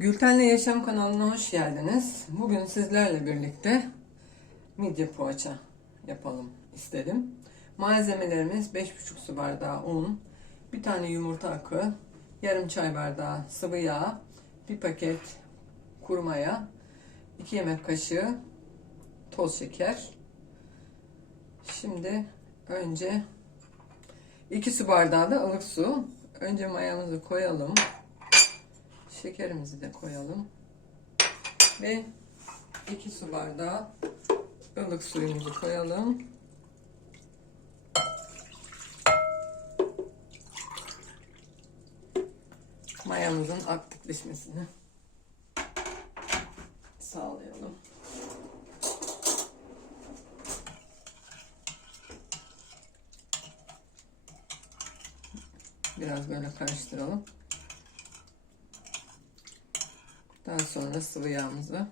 Gülten'le Yaşam kanalına hoş geldiniz. Bugün sizlerle birlikte midye poğaça yapalım istedim. Malzemelerimiz 5,5 su bardağı un, bir tane yumurta akı, yarım çay bardağı sıvı yağ, bir paket kuru maya, 2 yemek kaşığı toz şeker. Şimdi önce 2 su bardağı da ılık su. Önce mayamızı koyalım. Şekerimizi de koyalım. Ve 2 su bardağı ılık suyumuzu koyalım. Mayamızın aktifleşmesini sağlayalım. Biraz böyle karıştıralım. Daha sonra sıvı yağımızı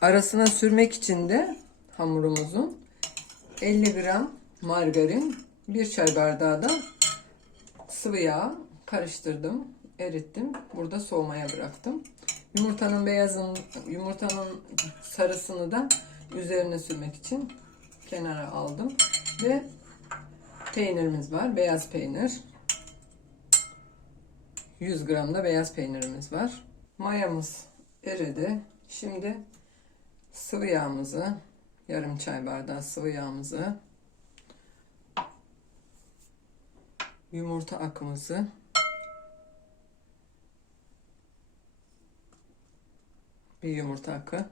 arasına sürmek için de hamurumuzun 50 gram margarin, bir çay bardağı da sıvı yağ karıştırdım, erittim. Burada soğumaya bıraktım. Yumurtanın beyazın, yumurtanın sarısını da üzerine sürmek için kenara aldım ve peynirimiz var. Beyaz peynir. 100 gram da beyaz peynirimiz var. Mayamız eridi. Şimdi sıvı yağımızı, yarım çay bardağı sıvı yağımızı, yumurta akımızı, bir yumurta akı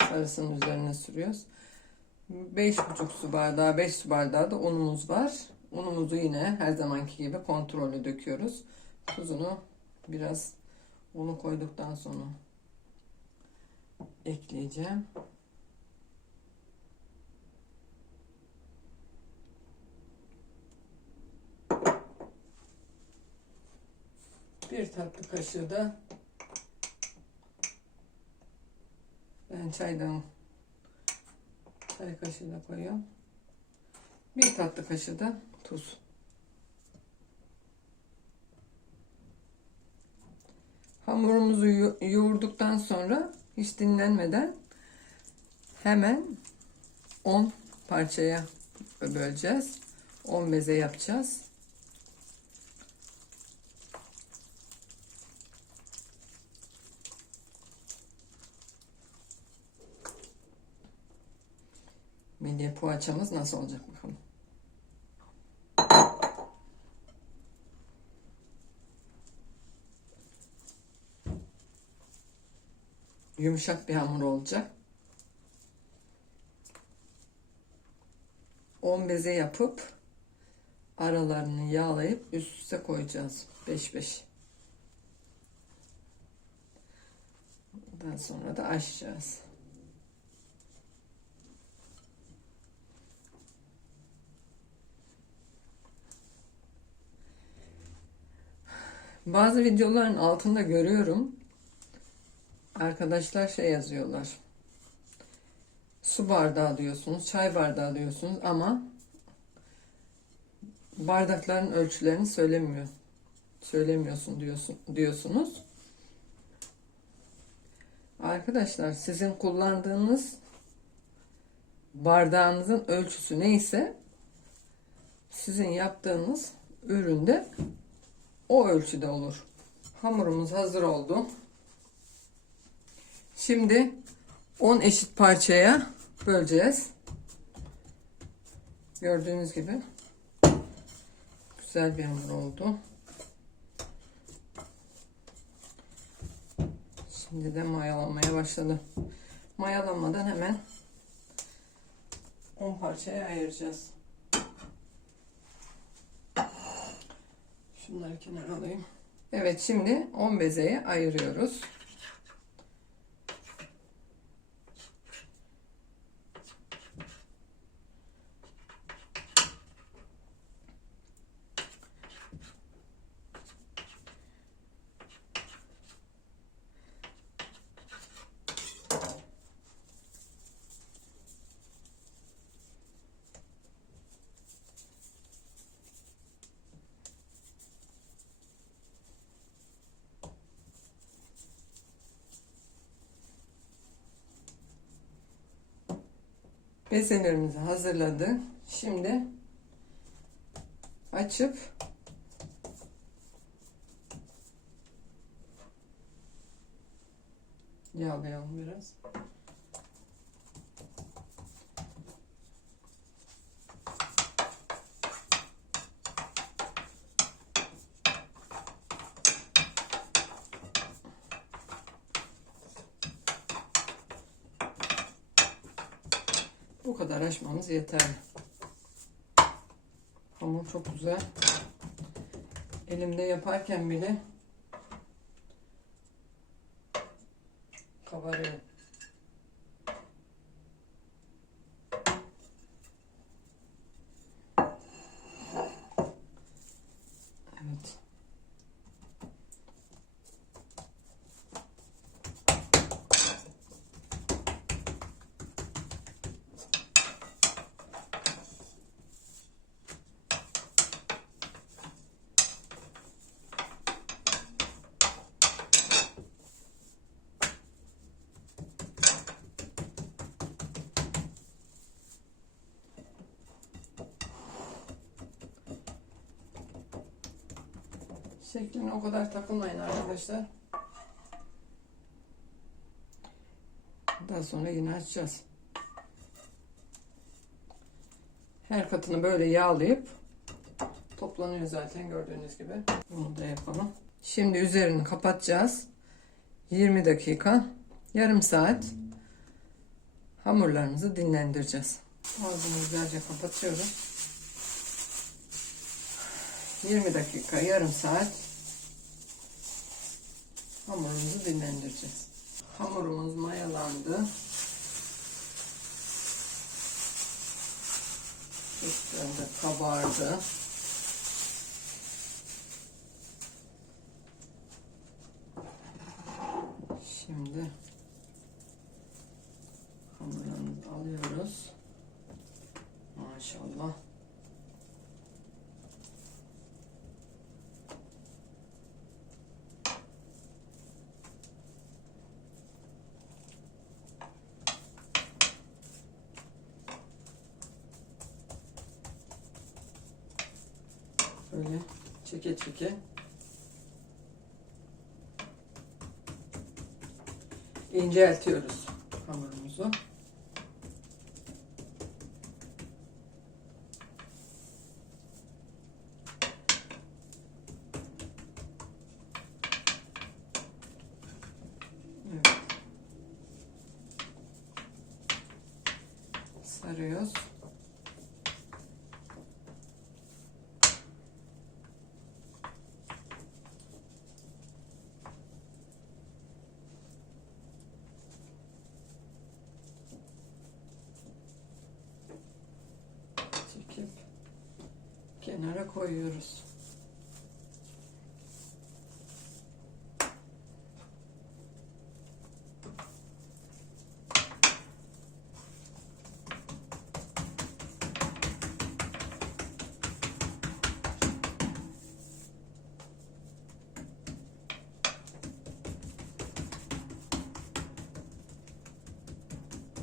sarısının üzerine sürüyoruz. 5,5 su bardağı, 5 su bardağı da unumuz var. Unumuzu yine her zamanki gibi kontrollü döküyoruz. Tuzunu biraz unu koyduktan sonra ekleyeceğim. Bir tatlı kaşığı da ben çaydan çay kaşığı da koyuyorum. Bir tatlı kaşığı da tuz. Hamurumuzu yoğurduktan sonra hiç dinlenmeden hemen 10 parçaya böleceğiz. 10 beze yapacağız. Midye poğaçamız nasıl olacak bakalım. Yumuşak bir hamur olacak. 10 beze yapıp aralarını yağlayıp üst üste koyacağız. 5 5. Ondan sonra da açacağız. Bazı videoların altında görüyorum. Arkadaşlar şey yazıyorlar. Su bardağı diyorsunuz, çay bardağı diyorsunuz ama bardakların ölçülerini söylemiyor. Söylemiyorsun diyorsun diyorsunuz. Arkadaşlar sizin kullandığınız bardağınızın ölçüsü neyse sizin yaptığınız üründe o ölçüde olur. Hamurumuz hazır oldu. Şimdi 10 eşit parçaya böleceğiz. Gördüğünüz gibi güzel bir hamur oldu. Şimdi de mayalanmaya başladı. Mayalanmadan hemen 10 parçaya ayıracağız. Şunları kenara alayım. Evet şimdi 10 bezeye ayırıyoruz. Bezelerimizi hazırladık. Şimdi açıp yağlayalım biraz. Açmamız yeterli. Hamur çok güzel. Elimde yaparken bile kabarıyor. Evet. Şekline o kadar takılmayın arkadaşlar. Daha sonra yine açacağız. Her katını böyle yağlayıp toplanıyor zaten gördüğünüz gibi. Bunu da yapalım. Şimdi üzerini kapatacağız. 20 dakika, yarım saat hamurlarımızı dinlendireceğiz. Ağzını güzelce kapatıyoruz. 20 dakika, yarım saat hamurumuzu dinlendireceğiz. Hamurumuz mayalandı. Üstünde kabardı. Şimdi hamurlarımızı alıyoruz. Maşallah. Böyle çeke çeke inceltiyoruz hamurumuzu. Evet. Sarıyoruz. Kenara koyuyoruz.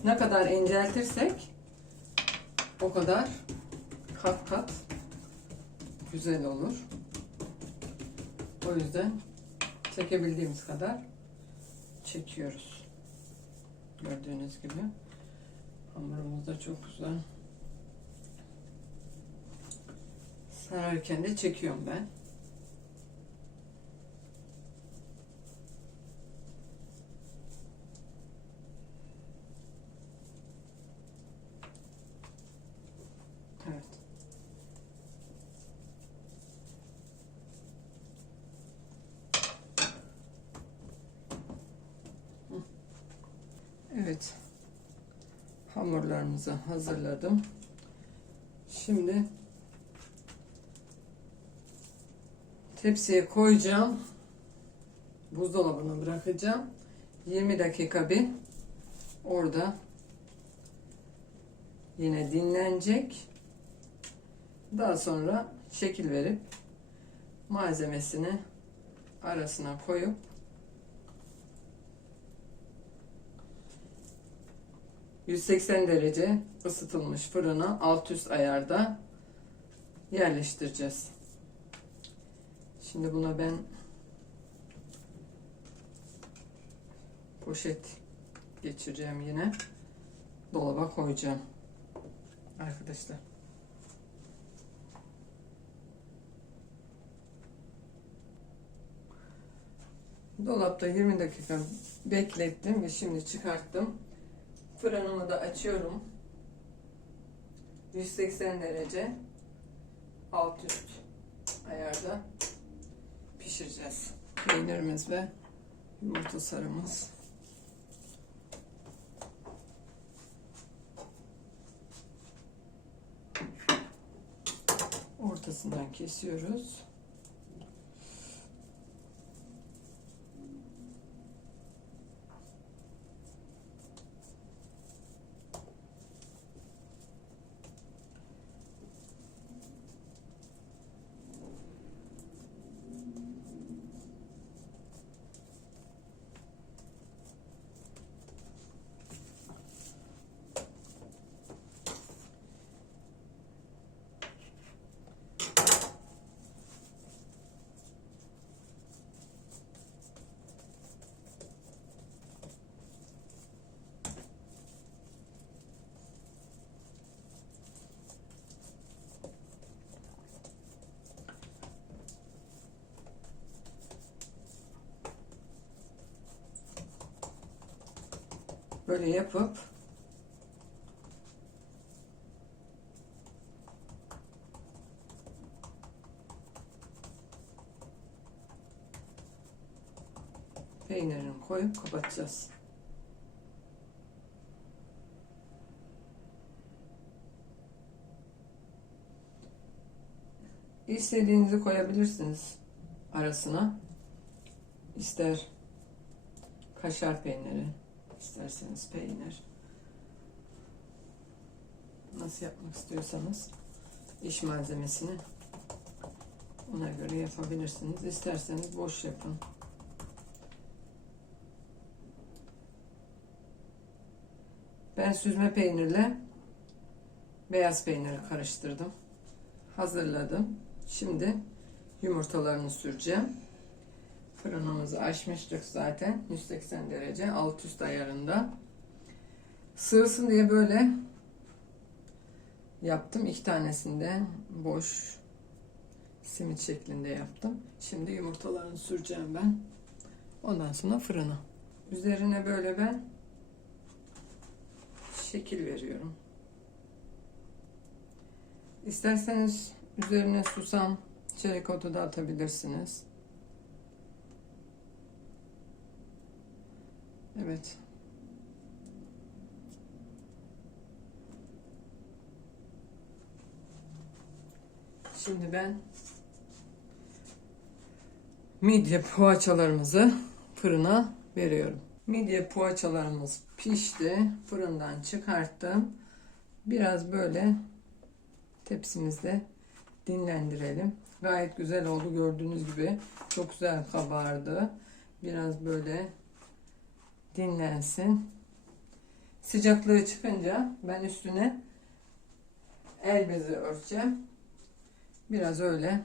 Ne kadar inceltirsek o kadar kat kat güzel olur. O yüzden çekebildiğimiz kadar çekiyoruz. Gördüğünüz gibi hamurumuz da çok güzel. Sararken de çekiyorum ben. Evet. Hı. Evet. Hamurlarımızı hazırladım. Şimdi tepsiye koyacağım. Buzdolabına bırakacağım. 20 dakika bir orada yine dinlenecek. Daha sonra şekil verip malzemesini arasına koyup 180 derece ısıtılmış fırına alt üst ayarda yerleştireceğiz. Şimdi buna ben poşet geçireceğim yine. Dolaba koyacağım. Arkadaşlar. Dolapta 20 dakika beklettim ve şimdi çıkarttım. Fırınımı da açıyorum. 180 derece alt üst ayarda pişireceğiz. Peynirimiz ve yumurta sarımız. Ortasından kesiyoruz. Böyle yapıp peynirini koyup kapatacağız. İstediğinizi koyabilirsiniz arasına. İster kaşar peyniri, isterseniz peynir. Nasıl yapmak istiyorsanız iş malzemesini ona göre yapabilirsiniz. İsterseniz boş yapın. Ben süzme peynirle beyaz peyniri karıştırdım. Hazırladım. Şimdi yumurtalarını süreceğim. Fırınımızı açmıştık zaten. 180 derece alt üst ayarında. Sığsın diye böyle yaptım. İki tanesinde boş simit şeklinde yaptım. Şimdi yumurtalarını süreceğim ben. Ondan sonra fırına. Üzerine böyle ben şekil veriyorum. İsterseniz üzerine susam, çörek otu da atabilirsiniz. Evet. Şimdi ben midye poğaçalarımızı fırına veriyorum. Midye poğaçalarımız pişti. Fırından çıkarttım. Biraz böyle tepsimizde dinlendirelim. Gayet güzel oldu gördüğünüz gibi. Çok güzel kabardı. Biraz böyle dinlensin. Sıcaklığı çıkınca ben üstüne el bezi örteceğim. Biraz öyle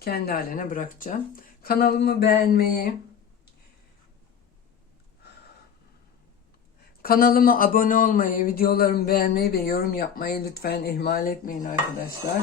kendi haline bırakacağım. Kanalımı beğenmeyi, kanalıma abone olmayı, videolarımı beğenmeyi ve yorum yapmayı lütfen ihmal etmeyin arkadaşlar.